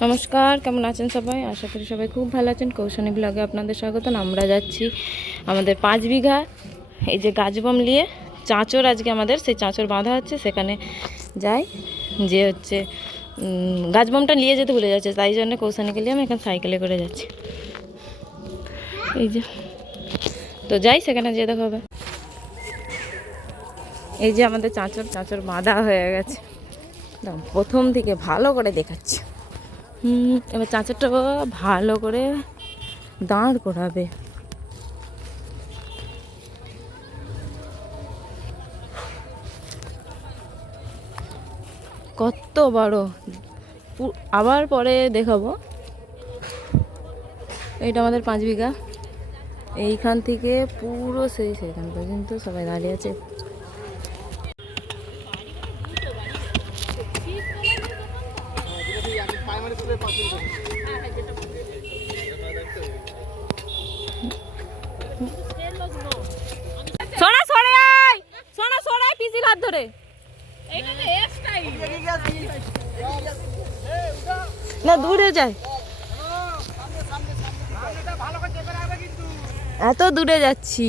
নমস্কার, কেমন আছেন সবাই? আশা করি সবাই খুব ভালো আছেন। কৌশনী ব্লগে আপনাদের স্বাগত আমরা যাচ্ছি আমাদের পাঁচ বিঘা, এই যে গাছবম নিয়ে। চাঁচর আজকে আমাদের, সেই চাঁচর বাঁধা হচ্ছে, সেখানে যাই। যে হচ্ছে গাছবমটা নিয়ে যেতে ভুলে যাচ্ছে, তাই জন্য কৌশানীকে নিয়ে আমি এখন সাইকেলে করে যাচ্ছি। এই যে, তো যাই, সেখানে যেয়ে দেখা হবে। এই যে আমাদের চাঁচর চাঁচর বাঁধা হয়ে গেছে। প্রথম থেকে ভালো করে দেখাচ্ছি। এবার চাঁচারটা ভালো করে দাঁড় করাবে। কত বড়। আবার পরে দেখাবো। এইটা আমাদের পাঁচ বিঘা। এইখান থেকে পুরো সেই সেখান পর্যন্ত সবাই দাঁড়িয়ে আছে সোনা সরে আয় সোনা সরে আয় পিসির হাত ধরে। না দূরে যায়। এত দূরে যাচ্ছি।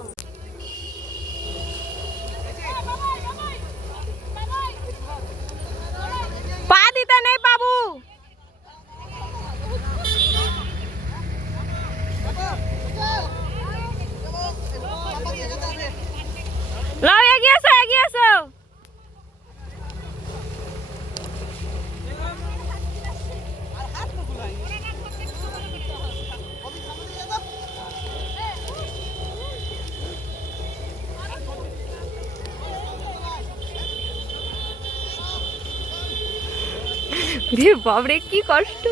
রে বাবরে কি কষ্ট।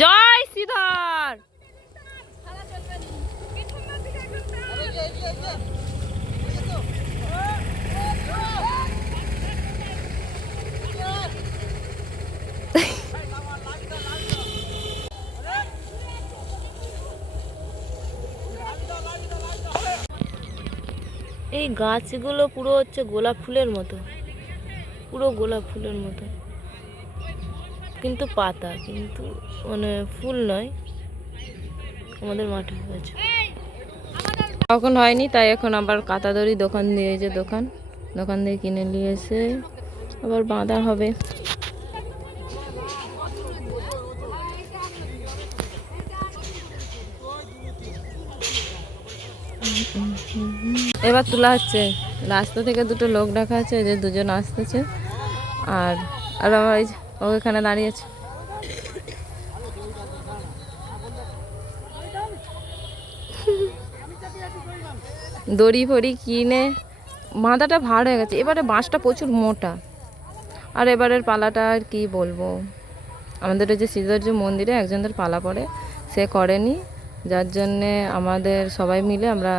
জয় শ্রীধর এই গাছগুলো পুরো হচ্ছে গোলাপ ফুলের মতো। পুরো গোলাপ ফুলের মতো। কিন্তু পাতা, কিন্তু মানে ফুল নয়। আমাদের মাঠে হয়েছে। তখন হয়নি, তাই এখন আবার কাতাদড়ি দোকান দিয়েছে দোকান দোকান দিয়ে কিনে নিয়ে এসে আবার বাঁধা হবে। এবার তোলা হচ্ছে। রাস্তা থেকে দুটো লোক ডাকা আছে যে দুজন আসতেছে। আর আর আমার এই যে, ও এখানে দাঁড়িয়েছে দড়ি ফড়ি কিনে মাথাটা ভার হয়ে গেছে। এবারে বাঁশটা প্রচুর মোটা। আর এবারের পালাটা আর কি বলব? আমাদের ওই যে শ্রীধর্য মন্দিরে একজনদের পালা পড়ে। সে করেনি। যার জন্যে আমাদের সবাই মিলে আমরা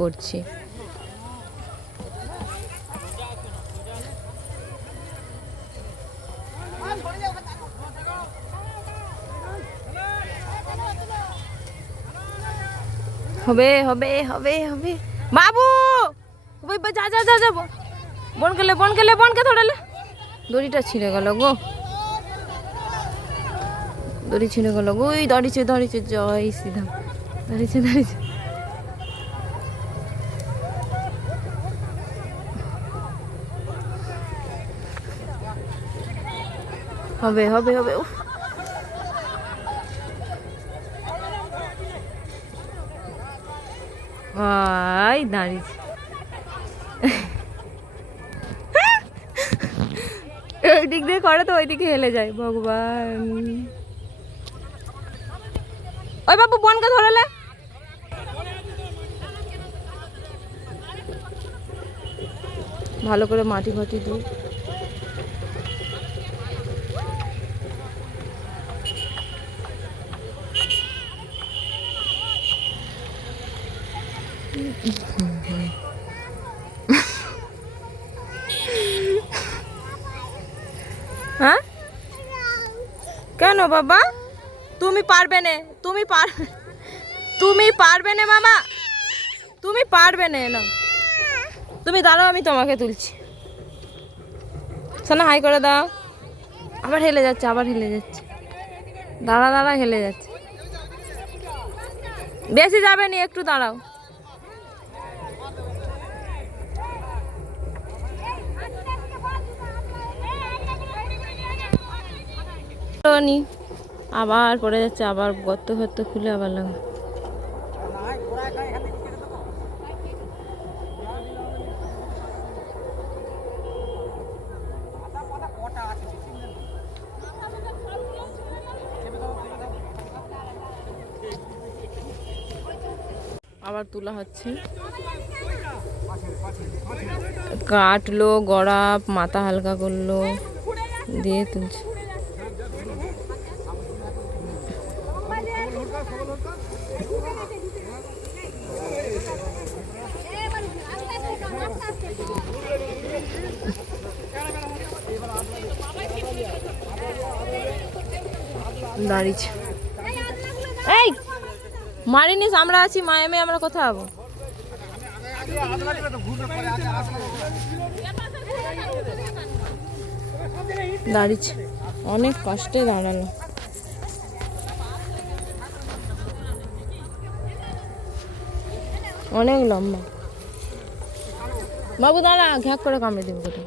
করছি। হবে হবে হবে হবে। বাবু! ওই যা যা যা যা, ব- বন গেলে বন গেলে বনকে ধরালে। দড়িটা ছিঁড়ে গেল গো। দড়ি ছিঁড়ে গেল গো। ওই দাঁড়িয়েছে দাঁড়িয়েছে জয় সিধা দাঁড়িয়েছে দাঁড়িয়েছে হবে হবে হবে, উফ। আই দাঁড়িয়েছে ওই দিক দিয়ে করে তো ওই দিকে হেলে যায়, ভগবান। ওই বাবু, বনকে ধরালে। ভালো করে মাটি ফাটি দিই হ্যাঁ? কেন বাবা? তুমি পারবে না, তুমি পার, তুমি পারবে না মামা। তুমি পারবে না না তুমি দাঁড়াও, আমি তোমাকে তুলছি। সোনা, হাই করে দাও। আবার হেলে যাচ্ছে, আবার হেলে যাচ্ছে। দাঁড়া দাঁড়া, হেলে যাচ্ছে। বেশি যাবে নি, একটু দাঁড়াও। নি আবার পড়ে যাচ্ছে, আবার গর্ত ফর্ত খুলে আবার লাগা আবার তোলা হচ্ছে। কাটলো গড়া মাথা হালকা করল, দিয়ে তুলছে। দাঁড়িয়েছে। এই, মারিনিস, আমরা আছি মায়ে মেয়ে আমরা কথা হব দাঁড়িয়েছে। অনেক কষ্টে দাঁড়াল। অনেক লম্বা। বাবু, দাঁড়া, ঘ্যাক করে কামড়ে দেবো কোথাও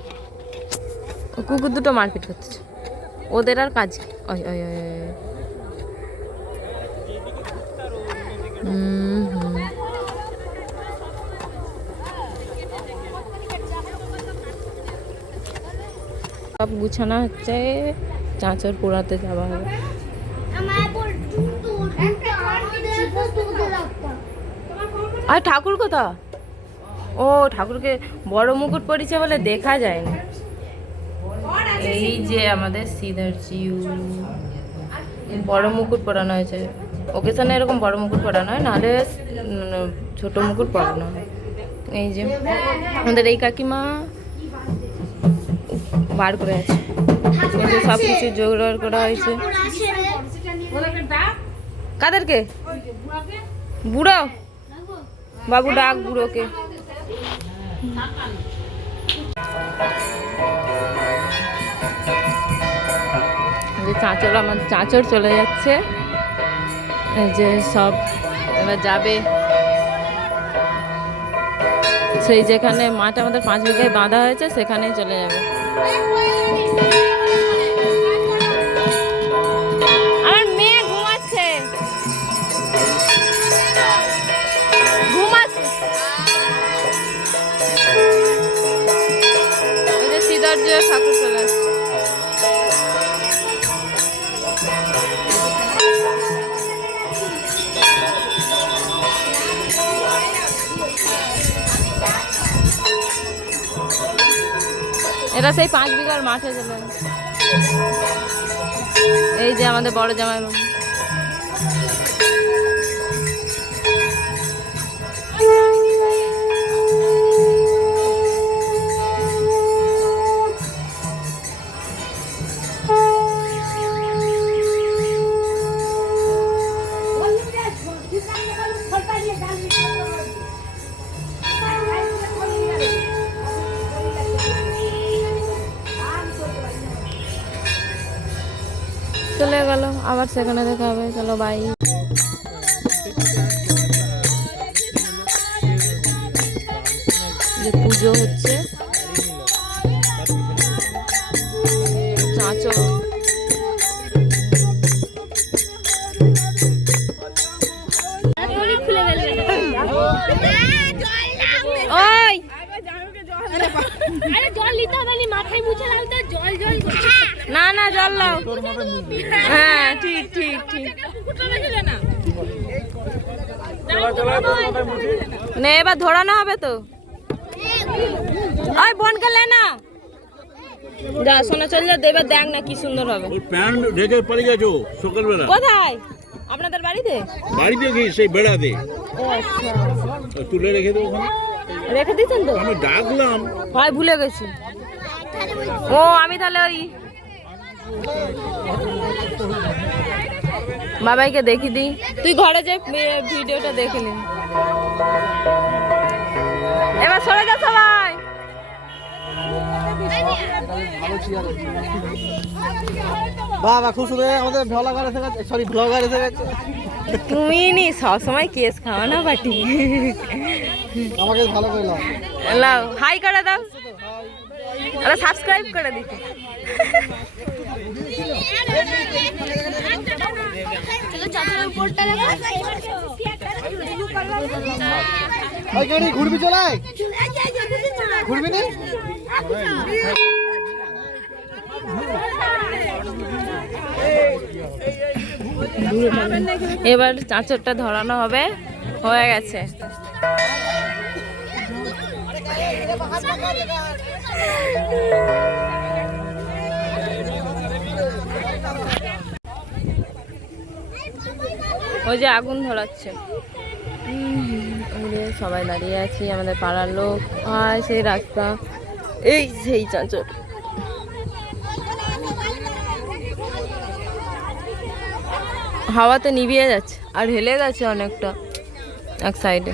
ও কুকুর দুটো মারপিট করতেছে। ওদের আর কাজ ওই ওই ওই ওই, ওই। হুম হুম সব গুছানো হচ্ছে, চাঁচর পোড়াতে যাওয়া হবে। আর ঠাকুর কোথা ও, ঠাকুরকে বড় মুকুট পরিছে বলে দেখা যায় না এই যে আমাদের সিদার জিউ বড় মুকুট পরানো হয়েছে। ওকেশনে এরকম বড় মুকুট পরানো হয়, নাহলে ছোট মুকুট পরানো হয়। এই যে, আমাদের এই কাকিমা বার করে আছে। সব কিছু জোগাড় করা হয়েছে। কাদেরকে? বুড়ো? বাবু ডাক বুড়োকে। চাঁচর আমার চাঁচর চলে যাচ্ছে। যে সব এবার যাবে। সেই যেখানে মাঠ আমাদের পাঁচ বিঘায় বাঁধা হয়েছে, সেখানেই চলে যাবে। আমার ঠাকুর এটা সেই পাঁচ বিঘার মাঠে চলে এই যে আমাদের বড় জামাই সেখানে দেখা হবে চলো বাই যে পুজো হচ্ছে দাও হ্যাঁ ঠিক ঠিক ঠিক। না এবার ধরানো হবে তো। ওই বোন গেলে না। যা সোনা চল যা দেবে দেখ না কি সুন্দর হবে। ওর প্যান্ট ঢেকে পালিয়ে গেছো সকালবেলা? কোথায়? আপনাদের বাড়িতে? বাড়িতে কি সেই বেড়াতে ও আচ্ছা। তুলে রেখে দেবো ওখানে। রেখে দিয়েছেন তো? আমি ডাকলাম। হয় ভুলে গেছি। ও আমি তাহলে ওই বাবাইকে দেখি দি তুই ঘরে যে ভিডিওটা দেখে নি। এবার সরে যা সবাই। বাবা খুব সুন্দর আমাদের ভ্লগার এসে গেছে সরি ব্লগার এসে গেছে। তুমি নি সবসময় কেস খাওয়া না বাটি। আমাকে ভালো করলাম লাও হাই করে দাও। আরে সাবস্ক্রাইব করে দিতে ওই কেউ ঘুরবি চলাই? ঘুরবি নি? এবার চাঁচরটা ধরানো হবে। হয়ে গেছে। ওই যে আগুন ধরাচ্ছে। উড়ে সবাই দাঁড়িয়ে আছি, আমাদের পাড়ার লোক। আর সেই রাস্তা। এই সেই চাঁচর হাওয়াতে নিভিয়ে যাচ্ছে, আর হেলে গেছে অনেকটা এক সাইডে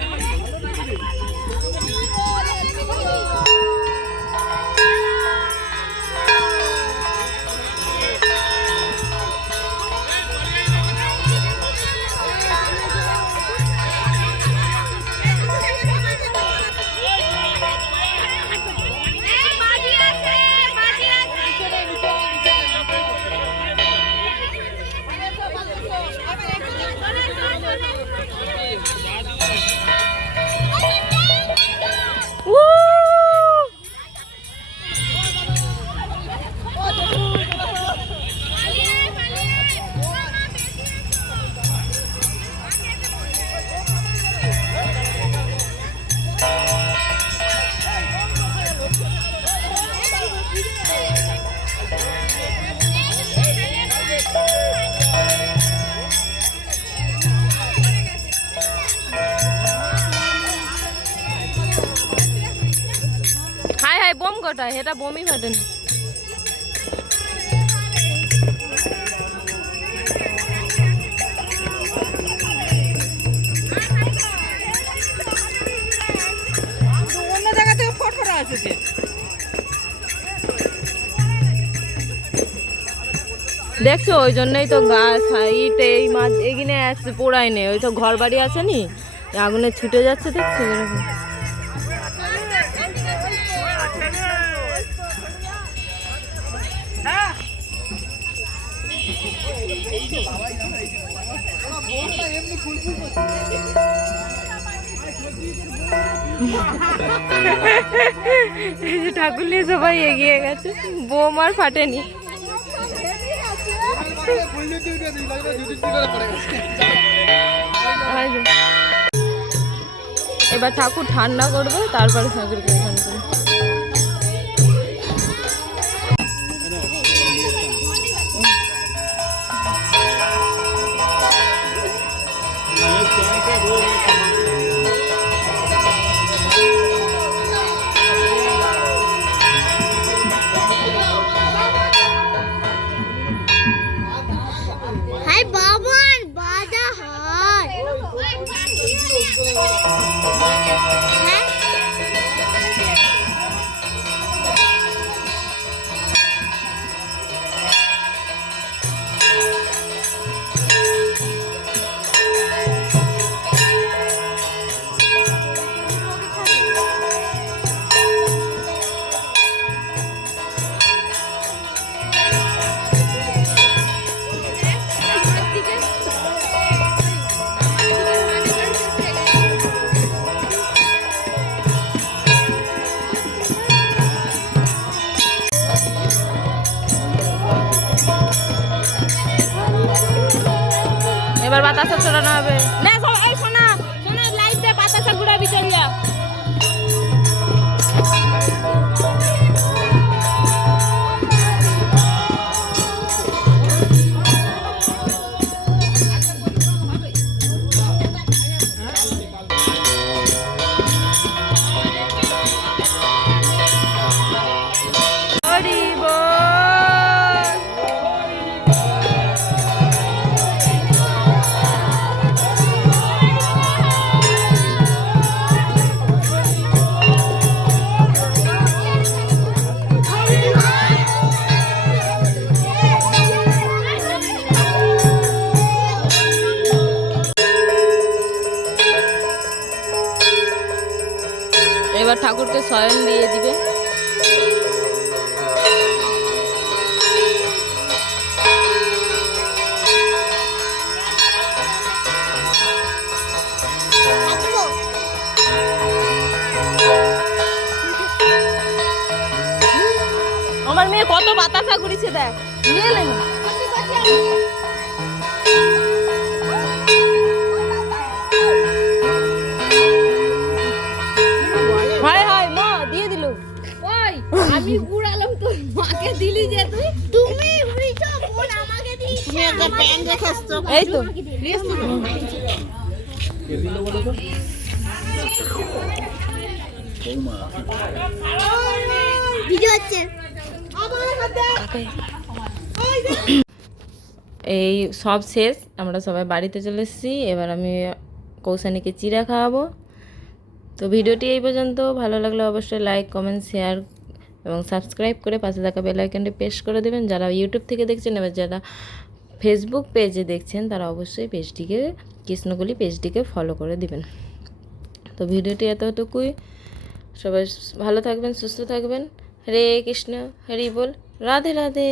বোম কটায়? এটা থেকে ফটো আছে দেখছ, ওই জন্যই তো গাছ, ইট, এই মাছ এগিনে আসছে পোড়াই নেই ওই তো ঘর বাড়ি আছে নি? আগুনে ছুটে যাচ্ছে, দেখছ এরকম। যে ঠাকুর নিয়ে সবাই এগিয়ে গেছে। বোম আর ফাটেনি এবার ঠাকুর ঠান্ডা করবে, তারপরে ঠাকুরকে এখানে Oh, বাতাসা ছড়ানো হবে। না কত বাতাসা ঘুরিছে দেখ। নিয়ে হায় হায় মা দিয়ে দিল। আমি বুড়ালাম তোর মাকে দিলি যে তুই। তুমি বুড়িছো বোন আমাকে দিই তুমি একটা প্যান রেখে আসছো। এই তো। ভিডিও হচ্ছে। এই সব শেষ, আমরা সবাই বাড়িতে চলে এসেছি। এবার আমি কৌশানীকে চিড়া খাওয়াবো। তো ভিডিওটি এই পর্যন্ত। ভালো লাগলে অবশ্যই লাইক কমেন্ট শেয়ার এবং সাবস্ক্রাইব করে পাশে থাকা বেল আইকনটি প্রেস করে দেবেন। যারা ইউটিউব থেকে দেখছেন এবার যারা ফেসবুক পেজে দেখছেন, তারা অবশ্যই পেজটিকে কৃষ্ণকলি পেজটিকে ফলো করে দিবেন। তো ভিডিওটি এতটুকুই। সবাই ভালো থাকবেন, সুস্থ থাকবেন। হরে কৃষ্ণ, হরি বল। রাধে রাধে।